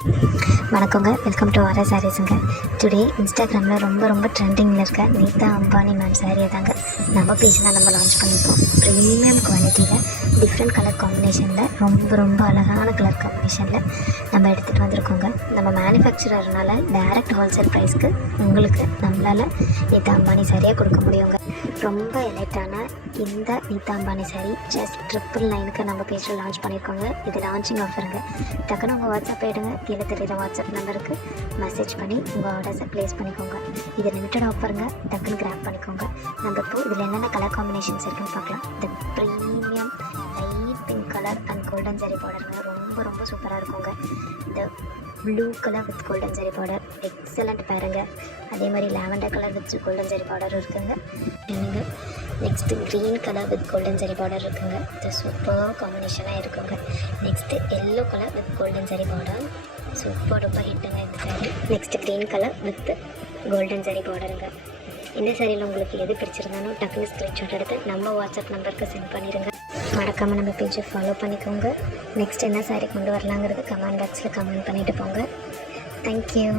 வணக்கங்க, welcome to RS சாரீஸுங்க. Today இன்ஸ்டாகிராமில் ரொம்ப ட்ரெண்டிங்கில் இருக்க நீதா அம்பானி மேம் சாரியை தாங்க நம்ம பேஜில் நம்ம லான்ச் பண்ணியிருக்கோம். ப்ரீமியம் குவாலிட்டியில் டிஃப்ரெண்ட் கலர் காம்பினேஷனில் ரொம்ப அழகான கலர் காம்பினேஷனில் நம்ம எடுத்துகிட்டு வந்திருக்கோங்க. நம்ம மேனுஃபேக்சரர்னால டைரக்ட் ஹோல்சேல் ப்ரைஸ்க்கு உங்களுக்கு நம்மளால் நீதா அம்பானி சாரியாக கொடுக்க முடியுங்க. ரொம்ப எலைட்டான இந்த நீதா அம்பானி சாரி ஜஸ்ட் 999க்கு நம்ம பேஜில் லான்ச் பண்ணியிருக்கோங்க. இது லான்ச்சிங் ஆஃபருங்க. டக்குன்னு உங்கள் வாட்ஸ்அப் எடுங்க, கீழே தெரியுற வாட்ஸ்அப் நம்பருக்கு மெசேஜ் பண்ணி உங்கள் ஆர்டர்ஸை ப்ளேஸ் பண்ணிக்கோங்க. இது லிமிட்டட் ஆஃபருங்க, டக்குன்னு கிராப் பண்ணிக்கோங்க. நம்ம இப்போ இதில் என்னென்ன கலர் காம்பினேஷன்ஸ் இருக்குன்னு பார்க்கலாம். இந்த premium light pink colour and golden zari பார்டருங்க, ரொம்ப சூப்பராக இருக்குங்க. இந்த blue colour with golden zari border excellent பாருங்க. அதே மாதிரி lavender colour with golden zari border இருக்குங்க. என்னங்க next green colour with golden zari border இருக்குங்க. இது சூப்பர் காம்பினேஷனாக இருக்குங்க. Next yellow colour with golden zari border super ரொம்ப ஹிட்டுங்க இந்த sari. Next green colour with golden zari பார்டருங்க. இந்த சாரியில் உங்களுக்கு எது பிடிச்சிருந்தாலும் டக்குனு ஸ்க்ரீன்ஷாட் எடுத்து நம்ம வாட்ஸ்அப் நம்பருக்கு சென்ட் பண்ணிடுங்க. மறக்காமல் நம்ம பேஜை ஃபாலோ பண்ணிக்கோங்க. நெக்ஸ்ட் என்ன சாரீ கொண்டு வரலாங்கிறது கமெண்ட் பாக்ஸில் கமெண்ட் பண்ணிவிட்டு போங்க. தேங்க்யூ.